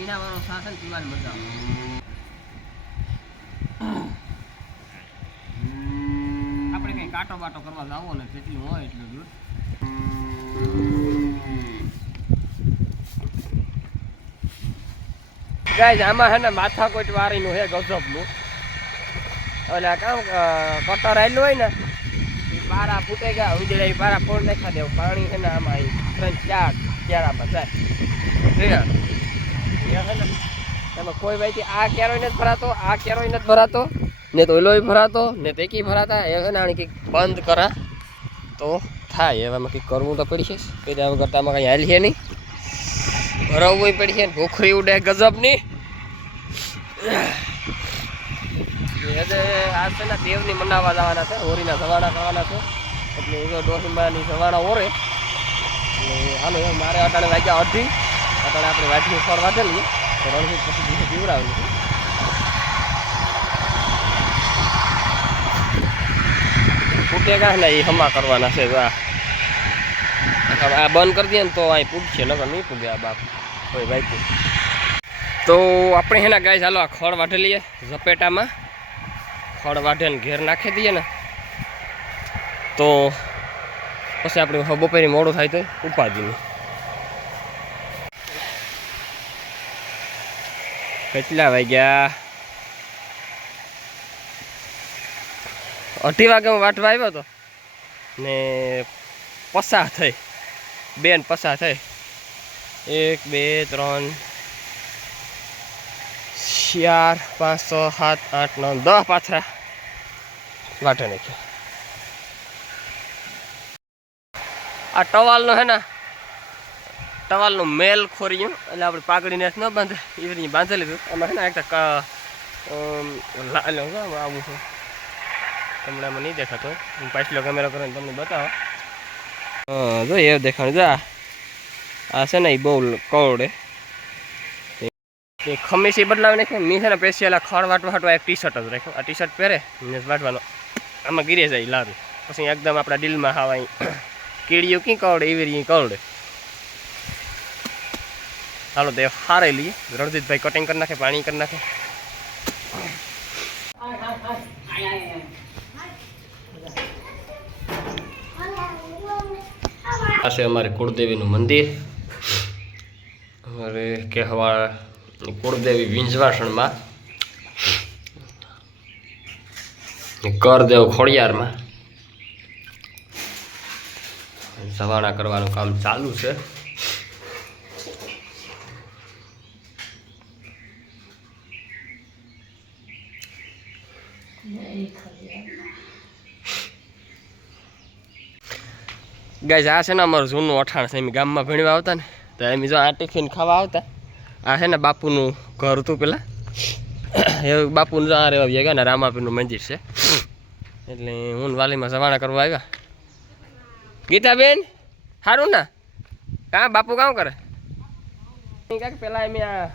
ફીણાવાળો શાક છે ને પીવાની મજા આપણે કંઈ કાંટો બાટો કરવા જાવો ને જેટલું હોય એટલું દૂધ ગાઈઝ, આમાં હે ને માથાકોટ વાળીનું હે ગજબનું. એટલે કામ કટર આવેલું હોય ને પારા ફૂટે ગયા ઉજળે પારા ફોડ નાખા દેવું પાણી છે ને આમાં ત્રણ, ચાર ક્યારામાં જાય. એમાં કોઈ ભાઈથી આ ક્યારોય નથી ભરાતો, આ ક્યારોય નથી ભરાતો, ને તો ઓલોય ભરાતો, ને તેકી ભરાતા. એ છે કંઈક બંધ કરા. તો થાય, એવામાં કરવું તો પડશે. કર્યા વગર આમાં કંઈ હાલીએ નહીં. ભરાવવું પડશે ને ભૂખરી ઉડે ગજબની. આ છે ને દેવની મનાવવા જવાના છે હોરીના સવાણા કરવાના છે. એટલે ડોસીમાની સવાણા ઓરે. હાલો, મારે અટાણે વાગ્યા અઢી. અટાણે આપણે વાટકી ફળ વાટેલી તો રણજીત પછી દિવસે પીવડાવેલું. છે ફૂટે કાંઈ ને એ હમા કરવાના છે આ આ બંધ કરી દઈએ ને તો અહીં પૂગશે, નકર નહીં પૂગે આ બાપ. કોઈ ભાઈ તો આપણે હેના ગાય ચાલો આ ખડ વાઢી લઈએ, ઝપેટામાં. ખડ વાઢીને ઘેર નાખી દઈએ ને. તો પછી આપણે બપોરે મોડું થાય તો ઉપાધિનું કેટલા વાગ્યા? અઢી વાગે હું વાટવા આવ્યો હતો ને પસાર થઈ. બેન પસાર થઈ. એક, બે, ત્રણ, ચાર, પાંચ, છ, સાત, આઠ, નવ, દસ પાથરા વાટે નાખ્યા. આ ટવાલનો હે ને ટવાલનું મેલ ખોર્યું એટલે આપણે પાકડીને ન બાંધે. એવી રીતે બાંધેલી લીધું આમાં છે ને એક તો આવું છું. તમને આમાં નહીં દેખાતો. હું પાછલો કેમેરો કરીને તમને બતાવો. હા, જો એ દેખાણ, જા આ. છે ને એ બહુ કવડે. એ ખમીસી બદલાવી નાખી મી છે ને સ્પેશિયલ આ ખડ વાટવા વાટવા એક ટી શર્ટ જ રાખ્યો. આ ટી શર્ટ પહેરે ને વાટવાનો. આમાં ગીરે જાય લારું. પછી એકદમ આપણા દિલમાં હાવાય કીડીઓ કી કવડે? એવી રીતે કવડે. હાલો, દેવ હારે લઈએ. રણજીતભાઈ કટિંગ કરી નાખે, પાણી કરી નાખે. છે અમારે કુળદેવીનું મંદિર. અમારે કહેવા કુળદેવી વિંજવાસણમાં કરદેવ ખોડિયારમાં. સવાણા કરવાનું કામ ચાલુ છે. ગાય આ છે ને અમારું જૂનું અઠાણ છે એમ ગામમાં ભણવા આવતા ને. તો એમ જો આ ટિફિન ખાવા આવતા. આ છે ને બાપુનું ઘર હતું પેલા. એ બાપુનું જો આ રહેવા ગયા ને રામાપીનું મંદિર છે. એટલે હું વાલીમાં જવાના કરવા આવ્યા. ગીતાબેન સારું ના? કા બાપુ કામ કરે? કાંઈક પેલા એમ આ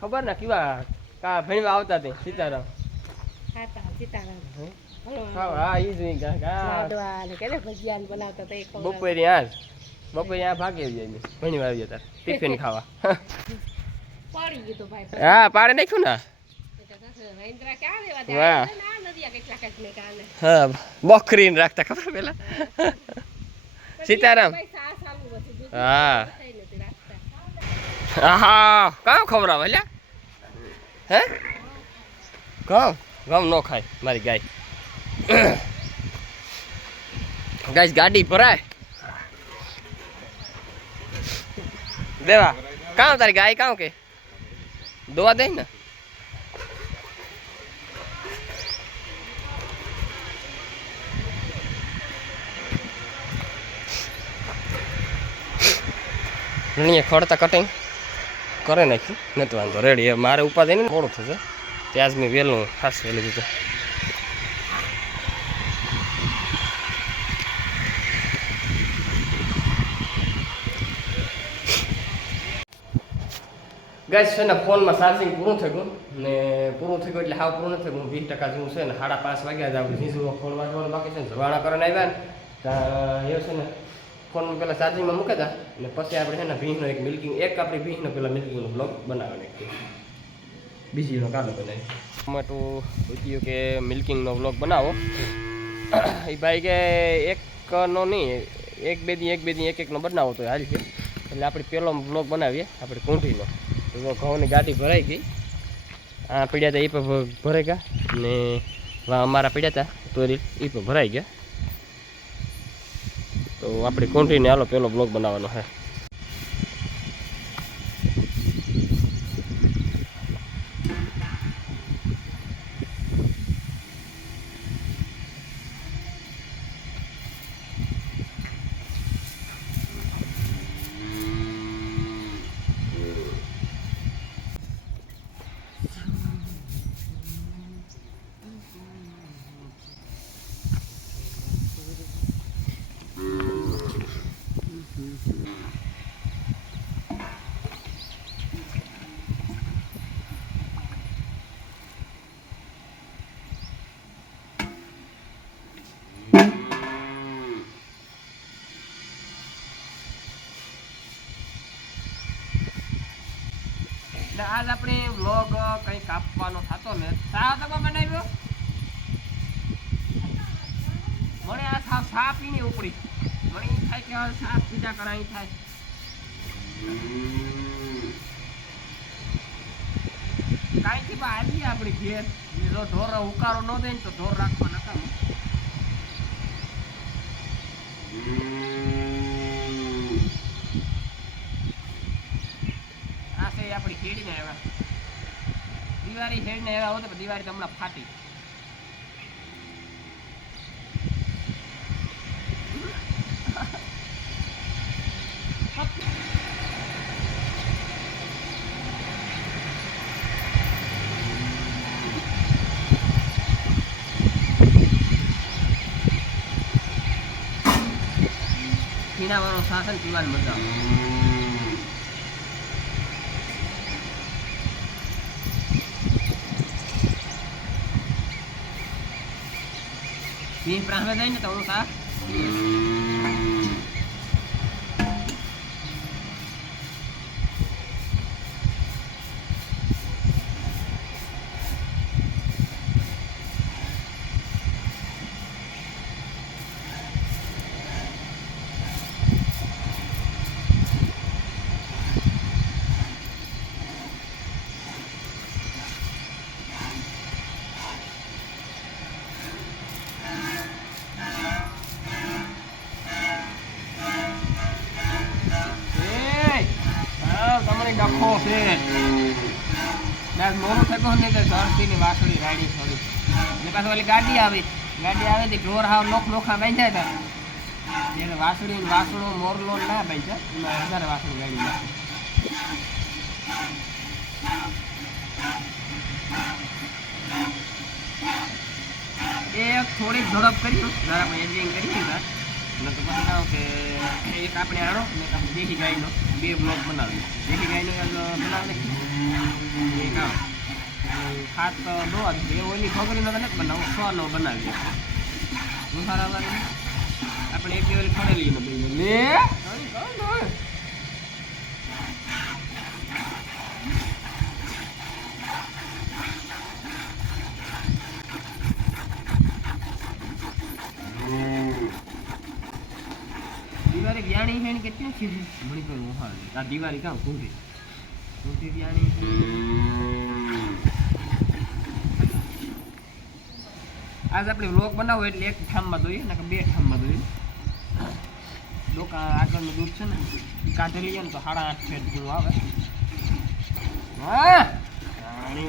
ખબર ને કેવા કા ભણવા આવતા તે સીતારામ. સીતારામ. બપોરે આ જ બપોરે આ ભાગે આવી જાય ભણી આવી જતા ટિફિન ખાવા. હા પાડે નાખ્યું ને હા બકરીને રાખતા ખબર પેલા? સીતારામ. હા. હા કામ ખબર લ્યા? હે? ઘઉં ઘઉં ન ખાય મારી ગાય. ગાય ગાડી ભરાય. દેવા, કાં તારી ગાય, કાં કે? દોવા દે ને. રણીએ ખડતા કટિંગ કરે નાખ્યું. નથી વાંધો, રેડી. મારે ઉપાધિ ને થોડું થશે. ત્યાં જ મેં વહેલું, ખાસ વહેલું દીધું ગેસ છે ને ફોનમાં ચાર્જિંગ પૂરું થઈ ગયું. ને પૂરું થઈ ગયું એટલે હાવ પૂરું નથી થયું. વીસ ટકા જેવું છે ને, સાડા પાંચ વાગ્યા જ આપણે જીસુમાં ફોન વાંચવાનું બાકી છે ને જવાણા કરીને આવ્યા ને. ત્યાં એ છે ને ફોન પેલા ચાર્જિંગમાં મૂકે હતા. ને પછી આપણે છે ને, ભીંસનો એક મિલ્કિંગ એક આપણી ભીંસનો પેલા મિલ્કિંગનો બ્લોગ બનાવે બીજી બીજીનો કાલે બનાવી ટમેટું પૂછ્યું કે મિલ્કિંગનો બ્લોગ બનાવો. એ ભાઈ કે એકનો નહીં, એક બે દી એક બે દી એક એકનો બનાવો તો હાલ છે એટલે આપણે પહેલો બ્લોગ બનાવીએ, આપણે કુંઠીનો તો ઘઉંની ગાડી ભરાઈ ગઈ. આ પીડ્યા હતા એ પણ ભરાઈ ગયા. ને અમારા પીડ્યા હતા તોરી એ પણ ભરાઈ ગયા. તો આપણે કોન્ટ્રીને હાલો પેલો બ્લોગ બનાવવાનો છે. એટલે આજ આપણે વ્લોગ કંઈ કાપવાનો થતો ને સા તમે બનાવ્યો? મને આ સાવ સા પીને ઉપડી. મને એ થાય કે સા પૂજા કરાય થાય. કાંઈ થી આવી આપણી ઘેર. જો ઢોર ઉકારો ન દે ને તો ઢોર રાખવા નકામું આ છે આપણી ખેડીને આવ્યા દિવાળી ખેડીને આવ્યા હોત દિવાળી તમને ફાટી. પીણાવાળો શાસન પીવાની મજા ભીમ પ્રાહમે જાય ને તો હું સા ઓલી ગાડી આવી. ગાડી આવે તે ઢોર હાવ લોખ લોખા બાંધ્યા હતા. એટલે વાસળી વાસણો મોરલો ના બાંધ્યા. એમાં વધારે વાસળી ગાડી નાખી એક થોડીક ઝડપ કર્યું પણ એડિટિંગ કરી દીધા એટલે તો પછી કે એક આપણે આણો ને દેશી ગાયનો. બે બ્લોક બનાવી દેખી ગાયનો બનાવી એક આવો. ખાત દો એ ઓલી ખોગરીનો તો નથી બનાવું સો નો બનાવી હું સારા વાળી આપણે એક દિવસ ખડેલી દિવાળી વ્યાણી હેણ કેટલી છે? મણિપુર મોહાલ આ દિવાળી કાં કુંભી કુંભી વ્યાણી આજ આપણે વ્લોગ બનાવો એટલે એક ઠામમાં દોઈએ ને બે ઠામમાં દોઈએ ડોકા આગળનું દૂધ છે ને, એ કાઢી લઈએ ને તો સાડા આઠ ફેટ જેવું આવે. હા! રાણી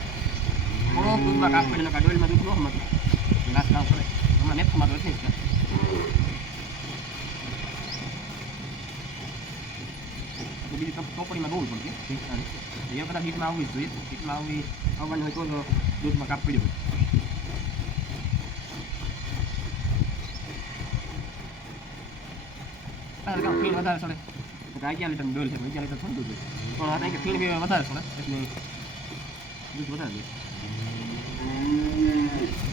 દૂધમાં કાપ પડે નકા ડોલમાં દૂધ ન હતું ઘાસ કામ પડે બીજી ચોપડીમાં પડતી હીટમાં. એ આવવી જ જોઈએ હીટમાં આવવી દૂધમાં કાપ પડ્યો વધારે તો અગિયાર ડોલ છે અગિયાર લીટર થોડું દૂધ પણ વધારે ચડે એટલે દૂધ વધારે Uh.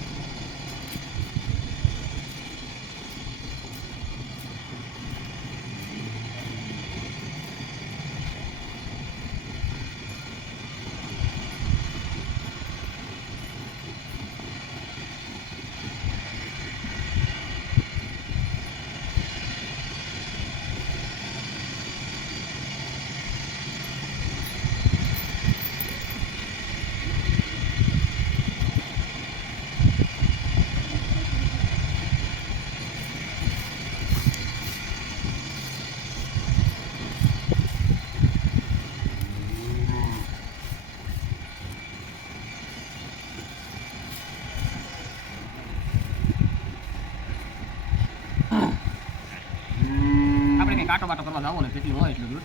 કાંટો બાટો કરવા જાવો ને તેટલું હોય એટલું દૂર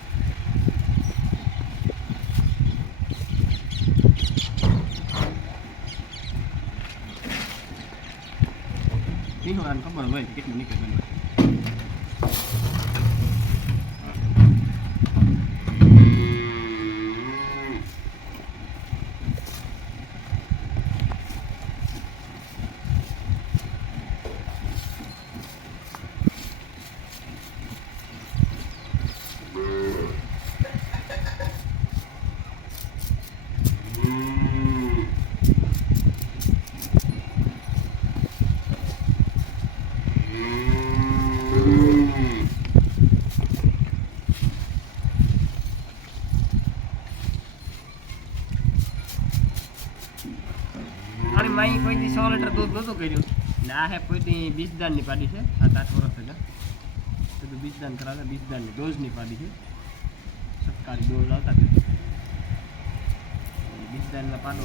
પીનોરાને ખબર હોય કેટલું નીકળે ગયું અને માઈ કોઈ દી સો લીટર દૂધ નહોતું કર્યું? ને, હે દી બીજદાનની પાડી છે. સાત આઠ વર્ષ પહેલાં. બધું બીજદાન કરાવે, બીજદાનની ડોઝની પાડી છે. સરકારી ડોઝ આવતા બીજદાનના પાડો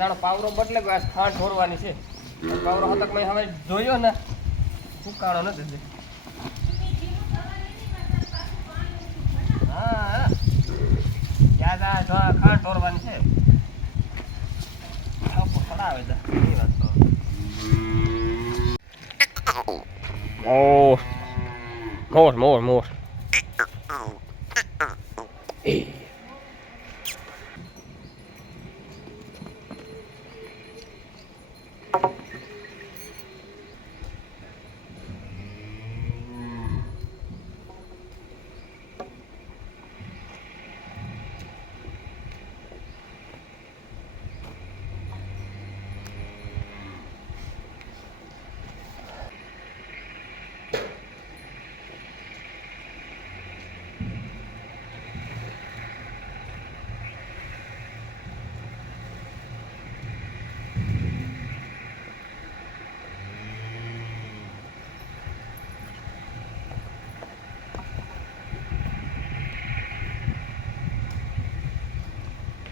મારું પાવરો બદલે આ ખાંડ ઢોરવાની છે. પાવરો હતો મેં હવે જોયો ને ફૂકાણો નથી તે. હા, યાદ આ જો છે. એ વાત તો. મોર મોર મોર.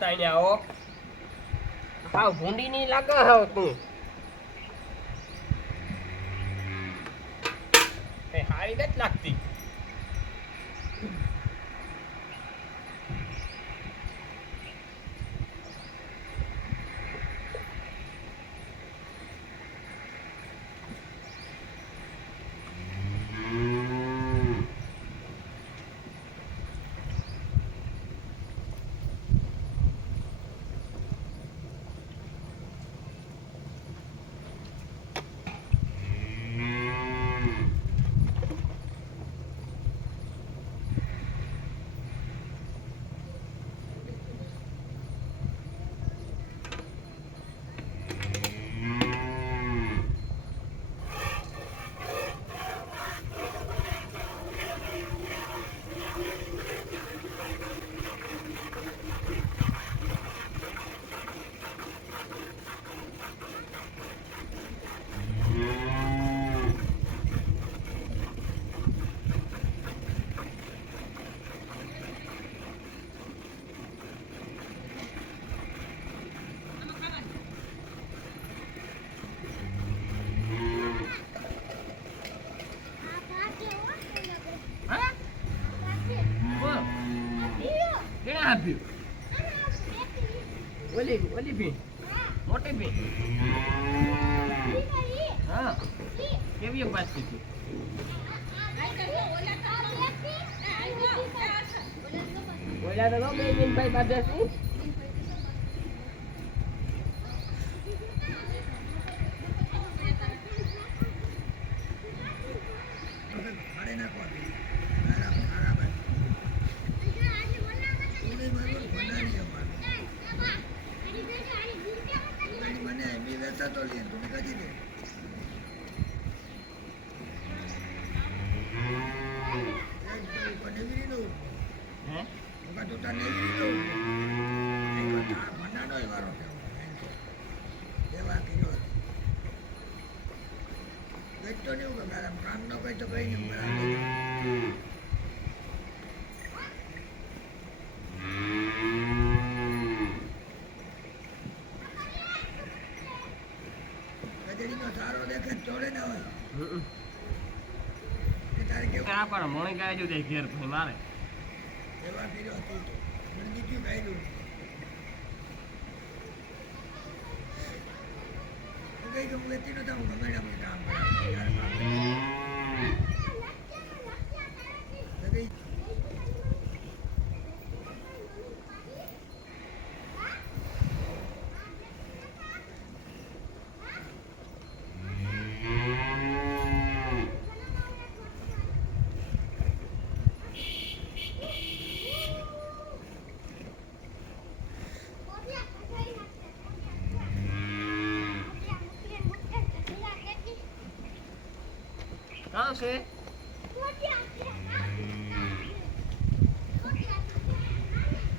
તાઈને આવો હાવ ભૂંડી ની લાગે હાવ તું. હારી નથી લાગતી. આપ્યું. ઓલી ઓલી ભી. મોટી ભી. હા. કેવી પાસ હતી ઓલા તો બે મિનિટ ભાઈ પાસે શું? está doliendo, me callito. Está negrito. ¿Eh? Nunca tú estás negrito. Tengo nada, pues nada no hay varón. Lleva aquí no. Esto no, que me hagan, no, que esto que આ પણ મોણી ગાય જો ઘેર ભાઈ મારે. Thank કર્યો હતું તો મને બીજું કાઢ્યું હું કઈ કે હું લેતી નતા હું ગમે તેમ કામ કરાવું જ્યારે કામ કરાવું.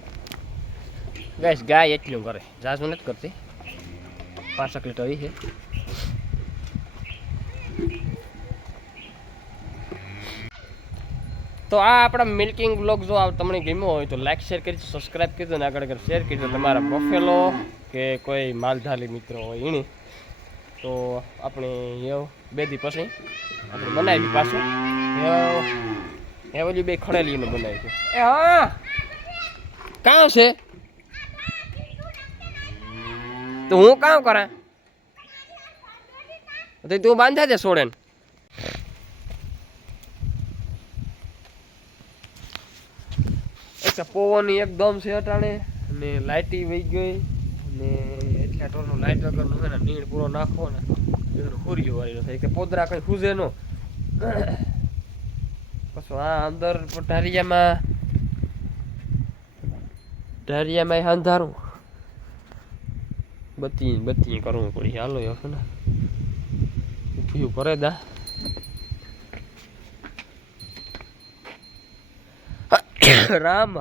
તો કઈ કાં છે ગેસ ગાય એટલું કરે. જાજુ નથી કરતી. પાંચક લીટર એ છે. તો આ આપણા મિલ્કિંગ બ્લોગ જો તમને ગમ્યો હોય તો લાઈક શેર કરી સબસ્ક્રાઈબ કરી દો અને આગળ આગળ શેર કરી દો તમારા બફેલો કે કોઈ માલધારી મિત્રો હોય એની. તો આપણે એવું બે દી પછી આપણે બનાવી પાછું. એ ઓલી બે ખડેલી એને બનાવી એ હા. કાં છે? તો હું કામ કરા તો તું બાંધા છે છોડે પવન એકદમ છે અટાણે, અને લાઇટી વહી ગઈ ને એટલે ટોરનો લાઇટ વગરનો ને, નીણ પૂરો નાખો ને હુરિયો વાળીનો થાય, કે પોદરા કઈ હુજે નો. પછી આ અંદર ઢારિયામાં ઢારિયામાં અંધારું. બત્તી બત્તી કરવું પડી. હાલો હવે ને. ઉઠ્યું કરે દા. રામ.